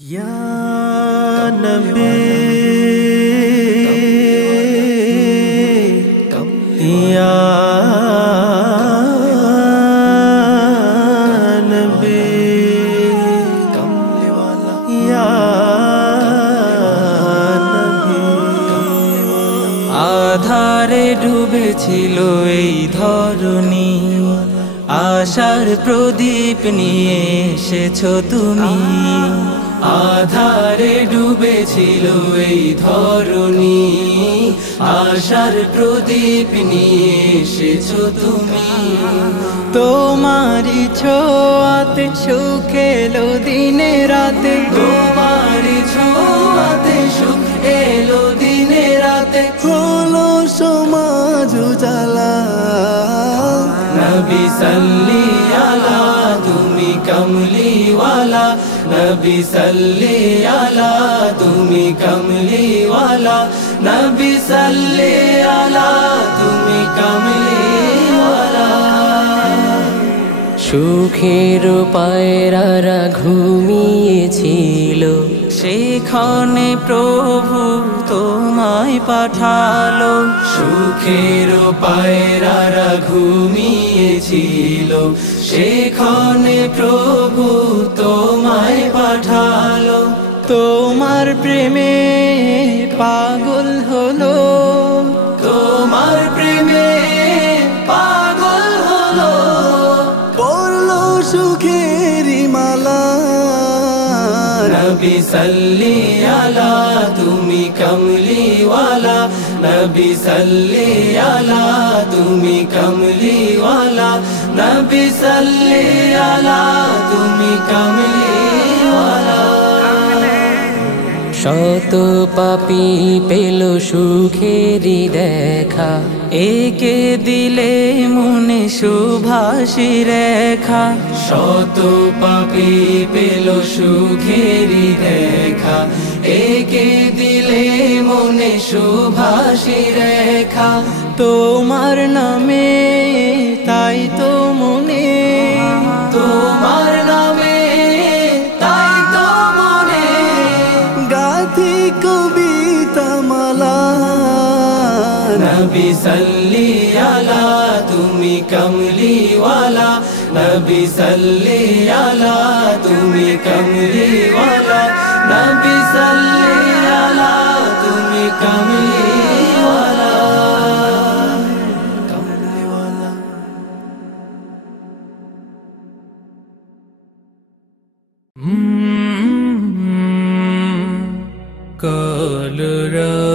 या नबी या नबी या नबी। আধারে ডুবেছিল এই ধরণী, আশার প্রদীপ নিয়ে এসেছো তুমি। আধারে ডুবেছিল এই ধরণী, আশার প্রদীপ নিয়ে এসেছো তুমি। তোমারই ছোঁয়াতে সুখ এলো দিনে রাতে, তোমারই ছোঁয়াতে সুখ এলো দিনে রাতে। হলো সমাজ উজালা, নবী সাল্লি আলা তুমি কমলিওয়ালা, নবী সাল্লি আলা তুমি কমলিওয়ালা, নবী সাল্লি আলা তুমি কমলিওয়ালা। সুখের পায়রারা ঘুমিয়েছিল, সেখানে প্রভু তোমায় পাঠালো। সুখের পায়রারা ঘুমিয়েছিল, সেখানে প্রভু তোমায় পাঠালো। তোমার প্রেমে পাগল হলো, তোমার প্রেমে পাগল হলো। পড়লো সুখেরি মালা, নবী সাল্লি আলা তুমি কমলিওয়ালা, নবী সাল্লি আলা তুমি কমলিওয়ালা, নবী সাল্লি আলা তুমি কমলিওয়ালা। শত পাপী পেল সুখেরি দেখা, একে দিলে মনে সুভাষী রেখা। শত পাপী পেল সুখেরি দেখা, একে দিলে মনে সুভাষী রেখা। তোমার নামে তাই তো মনে, তোমার নামে তাই তো মনে গাথি কবিতা মালা। নবী সাল্লি আলা তুমি কমলিওয়ালা, নবী সাল্লি আলা তুমি কমলিওয়ালা, নবী সাল্লি আলা তুমি কমলিওয়ালা। কলরা